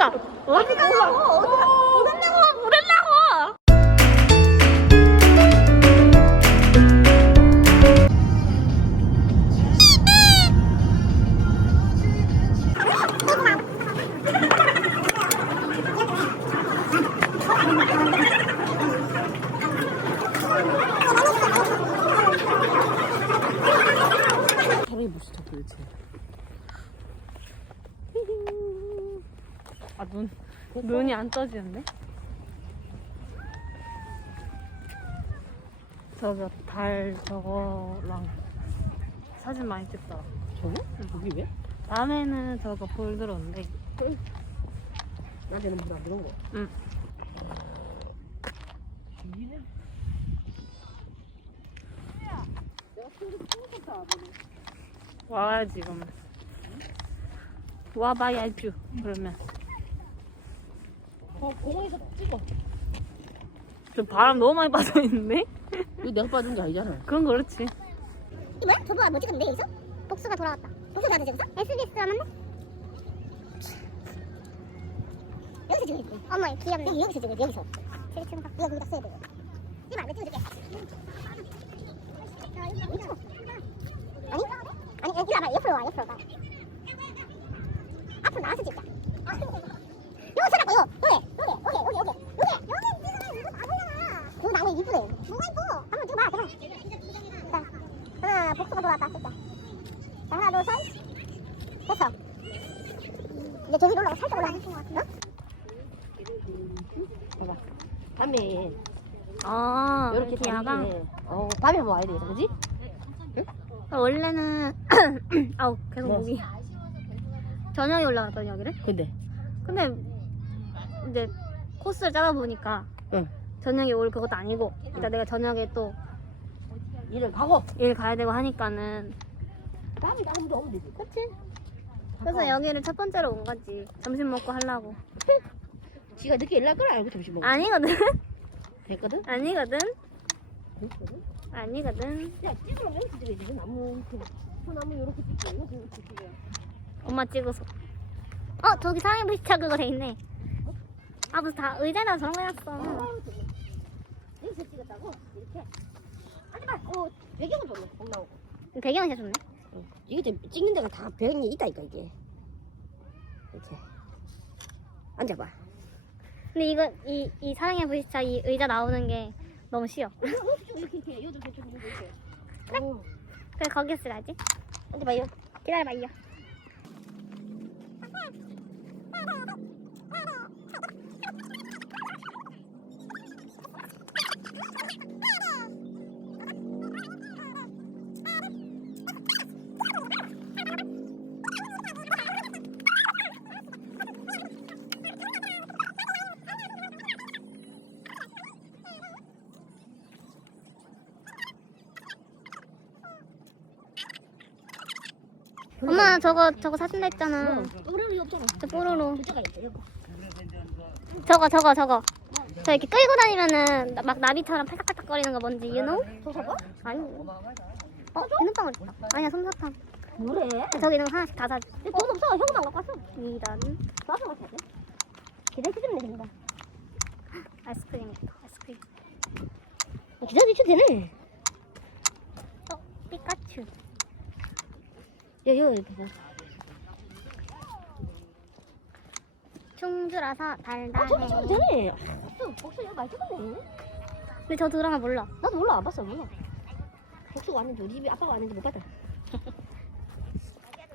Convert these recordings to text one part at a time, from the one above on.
올라. 어디 가려고? 어디 가 아 눈. 눈이 안 떠지는데? 저거 달 저거랑 사진 많이 찍더라. 저거? 여기 왜? 밤에는 저거 볼 들었는데 낮에는 물안 들어온 거. 응. 와야지 그러면 와봐야죠 그러면 어, 공원에서 찍어. 저 바람 너무 많이 빠져 있는데 이거 내가 빠진 게 아니잖아. 그건 그렇지 이 뭐야? 저보아 뭐 찍었는데 여기서? 복수가 돌아왔다. 복수 나한테 찍었어? SBS 드라마인데? 여기서 찍었지. 어머 귀엽네. 여기, 여기서 찍었지 여기서. 제일 큰 거. 이거 거기다 써야 돼. 이거 안돼 찍어줄게. 미쳐. 아니? 아니 여기 와봐 옆으로 와 옆으로 가. 앞으로 나와서 찍자. 여기 서라고 요 여기 여기 여기 여기 여기 여기 여기 찍으면 이거 나무잖아. 그 나무 이쁘네. 뭐가 이뻐? 한번 찍어봐. 그래. 자, 복수가 돌아왔다. 찍자. 자, 하나, 둘, 셋. 됐어. 이제 저기 올라가, 살짝 올라가. 어? 봐봐. 밤에 아 이렇게 이렇게 야간 다니네. 어, 밤에 한번 와야 되겠다, 그지? 원래는 아우 계속 뭐? 목이 저녁에 올라갔더니 여기를 근데. 근데 이제 코스를 짜다 보니까 응. 저녁에 올 그것도 아니고 일단 내가 저녁에 또 일 일을 가고. 가야 되고 하니까는 밤에 다른 데 오면 되지. 그치? 그래서 여기를 첫 번째로 온 거지 점심 먹고 하려고 지가 늦게 일날 걸 알고 점심 먹어. 아니거든 됐거든? 아니거든 됐거든? 아니거든 야, 찍으면 여기 찍어야지. 그 나무, 그, 그 나무 요렇게 찍고, 이거 이렇게 찍어. 엄마 찍어서 어 저기 상해 부시차 그거 돼 있네 아 무슨 다 의자에다 저런 거 해놨어 여기서 찍었다고? 이렇게. 하지 마. 어, 배경은 좋네. 봄 나오고. 배경이 진짜 좋네 이거 좀 찍는 데가 다 배경이 있다니까, 이게. 이렇게. 앉아봐. 근데 이거 이, 이 사랑의 부시차 이 의자 나오는 게 너무 쉬워 이렇게, 이렇게. 개, 좀 이렇게. 어, 그래 거기 쓰라지 앉아봐요. 기다려봐요 엄마 저거 저거 사준다 했잖아 리 없잖아. 저 뽀로로 있어. 저거 저거 저거 저 이렇게 끌고 다니면은 나- 막 나비처럼 팔딱팔딱 거리는 거 뭔지 you know? 저 사봐? 아니 어? 비눗방울 있다 아니야 솜사탕 뭐래? 저기 있는 거 하나씩 다 사줘 돈 없어. 형도 안 갖고 왔어. 이런 나도 갖고 왔어. 기다려주면 된다. 아이스크림 있다 아이스크림 기다려주면 되네. 어? 피카츄 여기, 이렇게 봐. 충주라서 아, 저기 달달해 찍으면 되네. 복수, 복수 여기 많이 찍었네. 근데 저 드라마 몰라 나도 몰라, 안 봤어, 몰라. 복수가 왔는데, 우리 집에 아빠가 왔는데 못 봤다.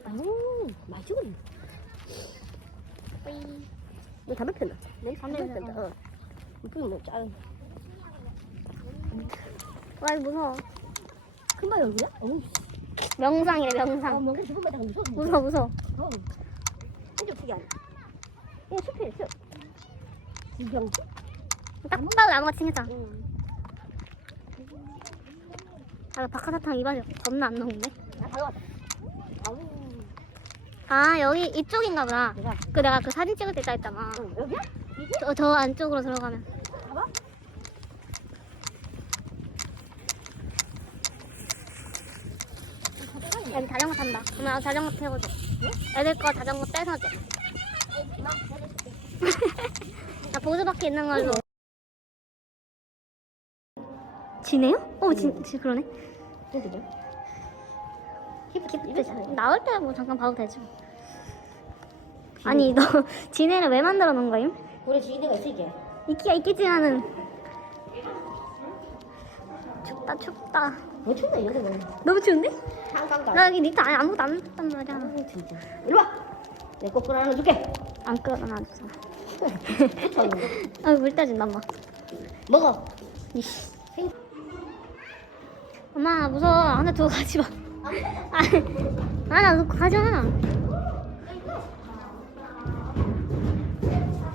아우, 많이 찍었네. 뿌이. 너 담배 폈나? 네, 담배. 폈다. 어. 이쁘면 뭐, 짜. 와 이거 무서워 큰발 얼굴이야? 어우, 명상이래 아, 명상 무서워. 무서워 어. 하네. 이거 숲에 있어. 지경. 딱 봐도 나무같이 생겼잖아 응. 아 박하사탕 입안에 겁나 안 넣는데 나. 아우, 아 여기 이쪽인가 보다 내가. 그 내가 그 사진 찍을 때 있다 했잖아 응, 여기야? 이게? 저, 저 안쪽으로 들어가면 봐봐. 여기 자전거 탄다 그러면 자전거 태워줘 애들 거 자전거 뺏어줘 나, 보조바퀴 있는 걸로. 지네요? 어, 진, 진 그러네. 힙, 나올 때 뭐 잠깐 봐도 되죠. 아니, 너 지네를 왜 만들어 놓은 거임? 우리 지인네가 있어 이게. 있기야 있겠지만은 춥다 춥다. 뭐 춥나 여기는. 너무 추운데? 나 여기 니트 안에 아무것도 안 입었단 말이야. 아 진짜. 이리 와. 내 거꾸로 하나 줄게. 안 끌어놔줬어. 붙어. 아, 물 따진다, 엄마. 먹어. 이씨. 엄마, 무서워. 하나 두고 가지 마. 아니, 하나 놓고 가지 마.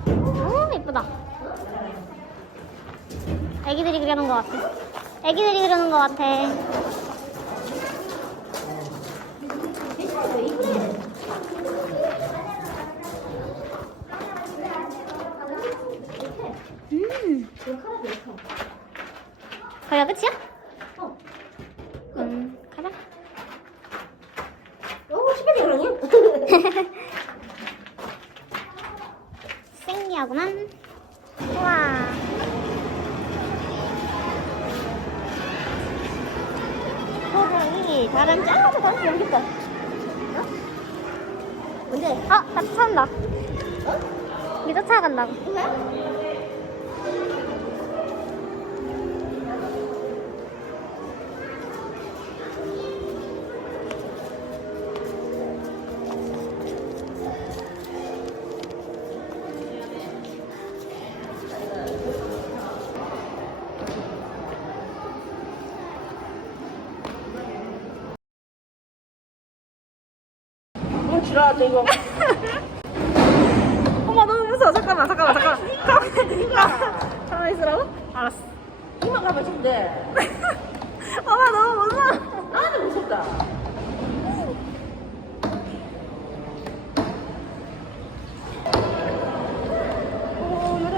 오, 예쁘다. 애기들이 그려놓은 것 같아. 애기들이 그려놓은 것 같아. 음. 거기가 끝이야? 어. 음, 가자. 오 시끄러 그러니? 생리하구만. 우와. 바람 짱도 다시 연겠다. 뭔데? 아, 나 쫓아간다. 어? 니 쫓아간다고. 이거. 엄마 너무 무서워. 잠깐만, 잠깐만, 잠깐만. 가만, 가만 있으라고? 알았어. 이만 가면 돼. 엄마 너무 무서워. 나도 무섭다.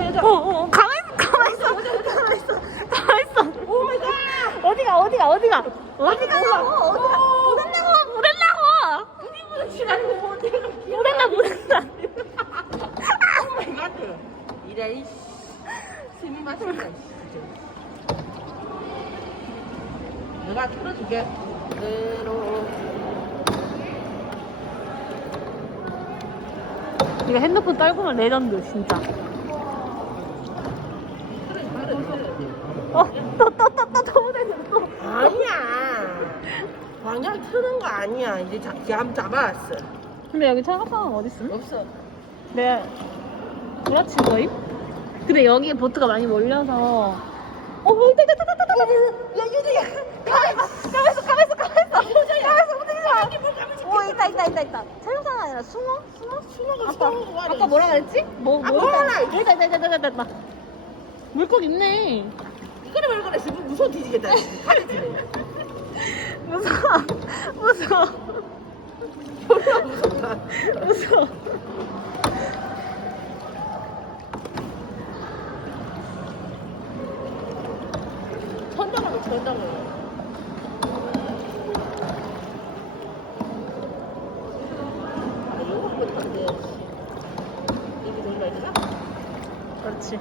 여자. 어, 어, 가만 있어, 가만 있어, 가만 있어, 가만 있어. 어디가, 어디가, 어디가, 어디 가냐고, 어디가, 뭐 내가 못한다, 못한다. 갓. 이래 이 숨이 막힌다. 내가 틀어줄게. 그대로. 이거 핸드폰 떨구면 레전드, 진짜. 어, 또, 또, 또, 또, 또, 못했어, 또. 방향 트는 거 아니야. 이제 잡, 감 잡았어. 근데 여기 철갑방은 어딨음? 없어. 네. 그렇지, 거임? 근데 여기에 보트가 많이 몰려서. 어, 있다, 있다, 있다, 있다. 야, 유리야. 가만있어, 가만있어, 가만있어, 가만있어. 가만있어, 움직이지 마. 오, 있다, 있다, 있다, 있다. 촬영장 아니라 숭어? 숭어? 숭어가 아까, 숭어가 아까 뭐라 그랬지? 뭐, 아, 뭐 몰라, 있다, 있다, 있다, 있다, 있다, 있다. 물고기 있네. 이거를 그래. 지금 무서워 뒤지겠다. 지네. 무서워. 무서워. 무서워. 천장으로 천장으로. 아? 그렇지.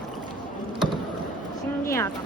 신기하다.